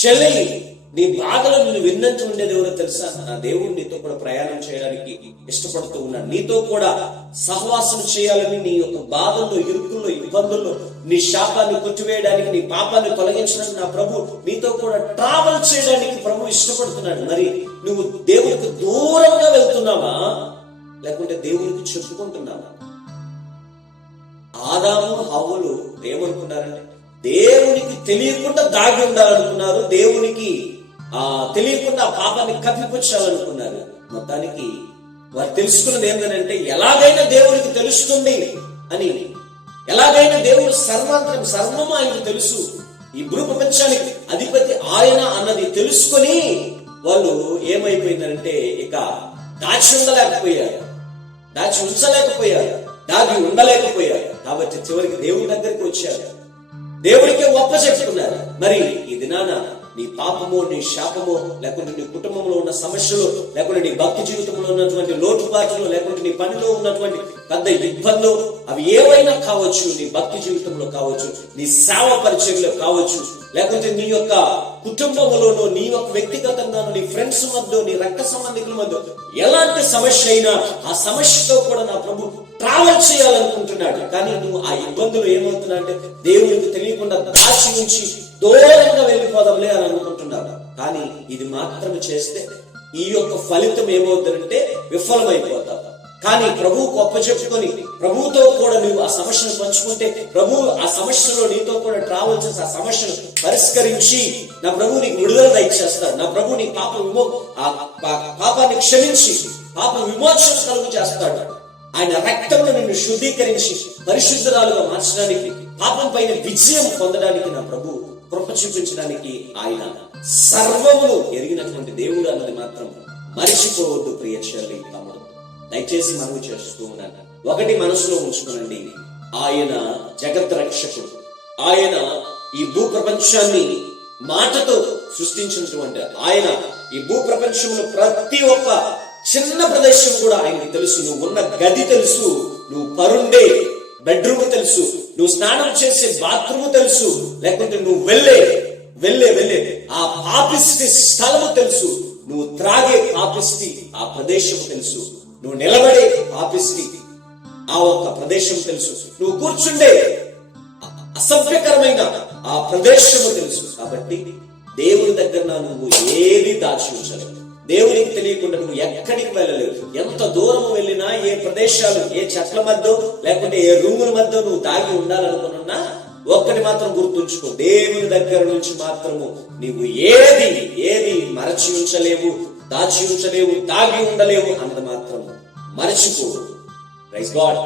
చెల్లి, నీ బాధలో నేను విన్నట్టు ఉండేది ఎవరో తెలుసా? నా దేవుడు నీతో కూడా ప్రయాణం చేయడానికి ఇష్టపడుతూ ఉన్నాడు. నీతో కూడా సహవాసం చేయాలని, నీ యొక్క బాధల్లో, ఇరుకుల్లో, ఇబ్బందుల్లో నీ శాపాన్ని కొట్టివేయడానికి, నీ పాపాన్ని తొలగించడానికి నా ప్రభు నీతో కూడా ట్రావెల్ చేయడానికి ప్రభు ఇష్టపడుతున్నాడు. మరి నువ్వు దేవుడికి దూరంగా వెళ్తున్నావా, లేకుంటే దేవుడికి చెప్పుకుంటున్నావా? ఆదాము హవ్వలు ఏమనుకున్నారంటే దేవునికి తెలియకుండా దాగి ఉండాలనుకున్నారు, దేవునికి తెలియకుండా ఆ పాపాన్ని కప్పిపుచ్చాలనుకున్నారు. మొత్తానికి వారు తెలుసుకున్నది ఏంటంటే ఎలాగైనా దేవునికి తెలుస్తుంది అని, ఎలాగైనా దేవుడు సర్వము ఆయనకు తెలుసు, ఈ భూ ప్రపంచానికి అధిపతి ఆయన అన్నది తెలుసుకొని వాళ్ళు ఏమైపోయిందంటే ఇక దాచి ఉండలేకపోయారు, దాచి ఉంచలేకపోయారు, దాగి ఉండలేకపోయారు. కాబట్టి చివరికి దేవుడి దగ్గరికి వచ్చారు, దేవుడికి ఒప్ప చెప్పుకున్నారు. మరి ఈ దినాన నీ పాపమో, నీ శాపమో, లేకుంటే నీ కుటుంబంలో ఉన్న సమస్యలు, లేకుంటే నీ భక్తి జీవితంలో ఉన్నటువంటి లోటుపాట్లు, లేకుంటే నీ పనిలో ఉన్నటువంటి పెద్ద ఇబ్బందులు, అవి ఏవైనా కావచ్చు, నీ భక్తి జీవితంలో కావచ్చు, నీ సేవ పరిచయంలో కావచ్చు, లేకుంటే నీ యొక్క కుటుంబంలోనో, నీ యొక్క వ్యక్తిగతంగానో, నీ ఫ్రెండ్స్ మధ్య, నీ రక్త సంబంధికుల మధ్య ఎలాంటి సమస్య అయినా ఆ సమస్యతో కూడా నా ప్రభు ట్రావెల్ చేయాలనుకుంటున్నాడు. కానీ నువ్వు ఆ ఇబ్బందులు ఏమవుతున్నా అంటే దేవుడికి తెలియకుండా దాచి నుంచి దూరంగా వెళ్ళిపోదాంలే అని అనుకుంటున్నాడు. కానీ ఇది మాత్రమే చేస్తే ఈ యొక్క ఫలితం ఏమవుతుందంటే విఫలమైపోతావు. కానీ ప్రభువుకు అప్పచెప్పుకొని ప్రభువుతో కూడా నువ్వు ఆ సమస్యను పంచుకుంటే ప్రభువు ఆ సమస్యలో నీతో కూడా ట్రావెల్ చేసి ఆ సమస్యను పరిష్కరించి నా ప్రభు నీకు విడుదల దయచేస్తాడు. నా ప్రభు నీ పాపాన్ని క్షమించి పాప విమోచన కలుగు చేస్తాడు. ఆయన రక్తంలో నిన్ను శుద్ధీకరించి పరిశుద్ధరాలుగా మార్చడానికి, పాపం పైన విజయం పొందడానికి నా ప్రభు కృప చూపించడానికి ఆయన సర్వమును ఎరిగినటువంటి దేవుడు అన్నది మాత్రం మరిచిపోవద్దు. ప్రియ చెల్లి, తమ్ముడు, దయచేసి మనవి చేస్తూ ఉన్నాను. ఒకటి మనసులో ఉంచుకోనండి, ఆయన జగత్ రక్షకుడు. ఆయన ఈ భూ ప్రపంచాన్ని మాటతో సృష్టించినటువంటి ఆయన ఈ భూ ప్రపంచంలో ప్రతి ఒక్క చిన్న ప్రదేశం కూడా ఆయనకి తెలుసు. నువ్వు ఉన్న గది తెలుసు, నువ్వు పరుండే బెడ్రూమ్ తెలుసు, నువ్వు స్నానం చేసే బాత్రూమ్ తెలుసు, లేకుంటే నువ్వు వెళ్ళే ఆ పాపిష్టి స్థలము తెలుసు, నువ్వు త్రాగే పాపిష్టి ఆ ప్రదేశం తెలుసు, నువ్వు నిలబడే పాపిష్టి ఆ ఒక్క ప్రదేశం తెలుసు, నువ్వు కూర్చుండే అసభ్యకరమైన ఆ ప్రదేశము తెలుసు. కాబట్టి దేవుని దగ్గర నువ్వు ఏది దాచి ఉంచలేవు. దేవునికి తెలియకుండా నువ్వు ఎక్కడికి వెళ్ళలేవు. ఎంత దూరం వెళ్ళినా, ఏ ప్రదేశాలు, ఏ చెట్ల మధ్య లేకుంటే ఏ రూముల మధ్య నువ్వు దాగి ఉండాలనుకున్నా ఒక్కటి మాత్రం గుర్తుంచుకో, దేవుని దగ్గర నుంచి మాత్రము నీవు ఏది మరచి ఉంచలేవు, దాచి ఉంచలేవు, దాగి ఉండలేవు అన్నది మాత్రం మరచిపో. Praise God.